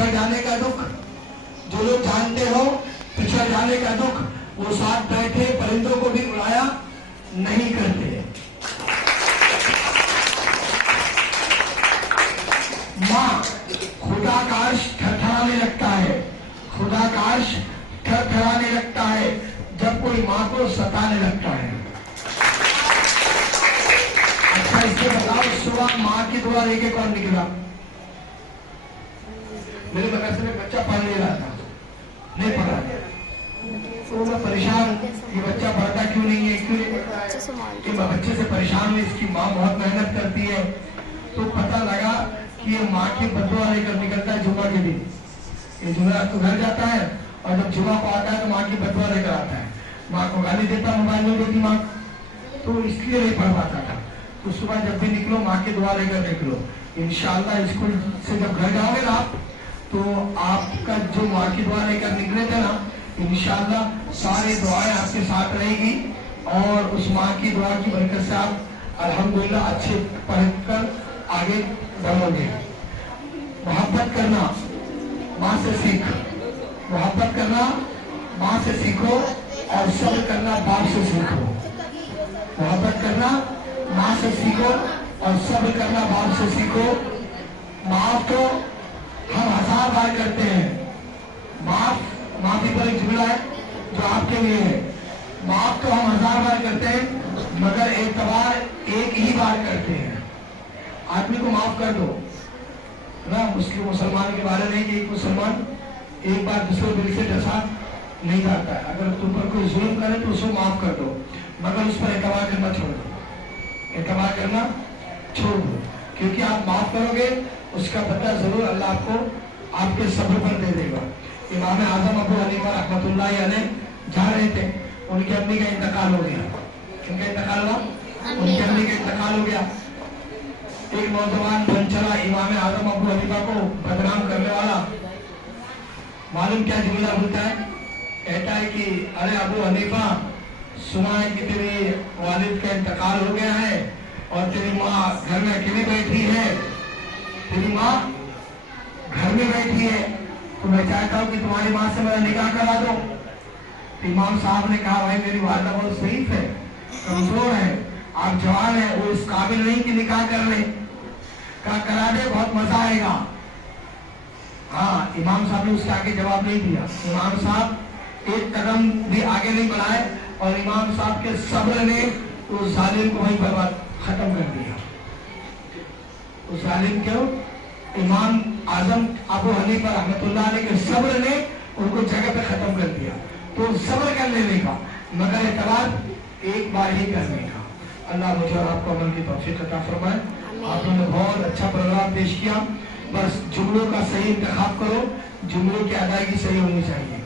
पिछड़ जाने का दुख, जो लोग जानते हो पिछड़ जाने का दुख, वो साथ बैठे परिंदों को भी उड़ाया नहीं करते। माँ खुदा का अर्श थरथराने लगता है, खुदा का अर्श थरथराने लगता है जब कोई माँ को सताने लगता है। अच्छा इससे बताओ, सुबह माँ की दुआ लेके कौन निकला? मेरे मदरसे में बच्चा पढ़ नहीं रहा था, नहीं पढ़ा, तो मैं परेशान, ये बच्चा पढ़ता क्यों नहीं है, क्यों नहीं पढ़ता है, कि मैं बच्चे से परेशान हूँ, इसकी माँ बहुत मेहनत करती है। तो पता लगा कि ये माँ की बदुआ लेकर निकलता है जुम्मा के दिन। ये जुम्मा तो घर जाता है और जब जुम्मा को आता है तो माँ की बदुआ लेकर आता है, माँ को गाली देता, मोबाइल नहीं देती माँ, तो इसलिए नहीं पढ़ पाता था। तो सुबह जब भी निकलो माँ की दुआ लेकर निकलो, इंशाल्लाह स्कूल से जब घर जाओगे ना आप, तो आपका जो माँ की दुआ लेकर निकले थे ना, इंशाल्लाह सारी दुआएं आपके साथ रहेगी और उस माँ की दुआ की बरकत से आप अल्हम्दुलिल्लाह अच्छे पढ़कर आगे बढ़ोगे। मोहब्बत करना माँ से सीख, मोहब्बत करना माँ से सीखो और सब्र करना बाप से सीखो। मोहब्बत करना माँ से सीखो और सब्र करना बाप से सीखो। माफ तो हम 1000 बार करते हैं, माफी पर एक जुमला है जो आपके लिए है, माफ तो हम 1000 बार करते हैं मगर एतबार एक ही बार करते हैं। आदमी को माफ कर दो ना, मुस्लिम मुसलमान के बारे में कि एक मुसलमान एक बार दूसरे दिल से डसा नहीं जाता है। अगर तुम पर कोई जुल्म करे तो उसको माफ कर दो, मगर उस पर एतबार करना छोड़ दो, एतबार करना छोड़ दो, क्योंकि आप माफ करोगे उसका बदला जरूर अल्लाह आपको आपके सब्र पर दे देगा। इमाम आजम अबू हनीफा रहमतुल्लाह अलैह जा रहे थे, उनकी अम्मी का इंतकाल हो गया। किनका इंतकाल हुआ? उनकी अम्मी का इंतकाल हो गया। एक नौजवान बन चला इमाम आजम अबू हनीफा को बदनाम करने वाला। मालूम क्या जुमला बोलता है? कहता है कि अरे अबू हनीफा, सुना है कि तेरे वालिद का इंतकाल हो गया है और तेरी माँ घर में अकेली बैठी है, तेरी माँ घर में बैठी है, तो मैं चाहता हूँ कि तुम्हारी माँ से मेरा निकाह करा दो। इमाम साहब ने कहा, भाई मेरी वालिदा बहुत शरीफ है, कमजोर है, आप जवान है, वो इस काबिल नहीं कि निकाह कर ले। कहा करा दे, बहुत मजा आएगा। हाँ, इमाम साहब ने उसके आगे जवाब नहीं दिया। इमाम साहब एक कदम भी आगे नहीं बढ़ाए और इमाम साहब के सब्र ने उस जालिम को वहीं बर्बाद खत्म कर दिया। उस जालिम क्यों? इमाम आजम अबू हनीफा रहमतुल्लाह अलैह के सब्र ने उनको जगह पे खत्म कर दिया। तो सब्र कर लेने का, मगर एतबार एक बार ही करने का। अल्लाह मुझे और आपको अमल की तौफीक अता फरमाए। आप लोगों ने बहुत अच्छा प्रोग्राम पेश किया, बस जुमलों का सही इंतखाब करो, जुमलों की अदायगी सही होनी चाहिए।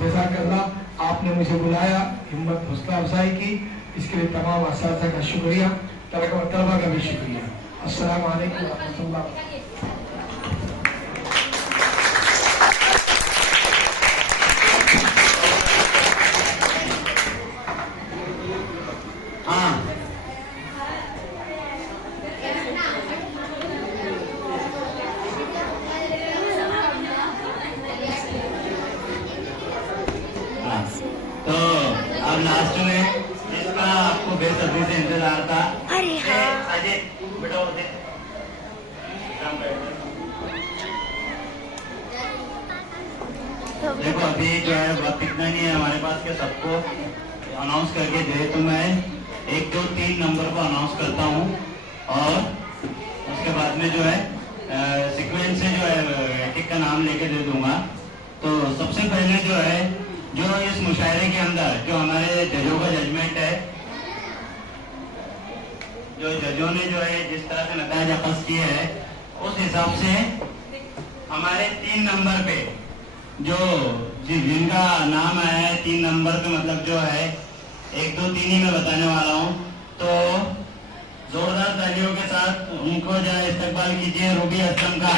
जज़ाकल्लाह, आपने मुझे बुलाया, हिम्मत हौसला अफजाई की, इसके लिए तमाम असातिज़ा का शुक्रिया, तलबा का भी शुक्रिया। अस्सलामु अलैकुम व रहमतुल्लाह। तो अब लास्ट में जिसका आपको बेसब्री से इंतजार था, अरे हाँ, अजय बेटा देखो अभी जो है वक्त इतना नहीं है हमारे पास के सबको अनाउंस करके दे, तो मैं 1 2 3 नंबर को अनाउंस करता हूँ और उसके बाद में जो है सीक्वेंस से जो है एक का नाम लेके दे दूंगा। तो सबसे पहले जो है, जो इस मुशायरे के अंदर जो हमारे जजों का जजमेंट है, जो जजों ने जो है जिस तरह से नताइज अखज़ किए हैं, उस हिसाब से हमारे 3 नंबर पे जो जिनका नाम आया है 3 नंबर पे, मतलब जो है 1 2 3 ही मैं बताने वाला हूँ। तो जोरदार तालियों के साथ उनको जो है इस्तकबाल कीजिए रूबी असलम का।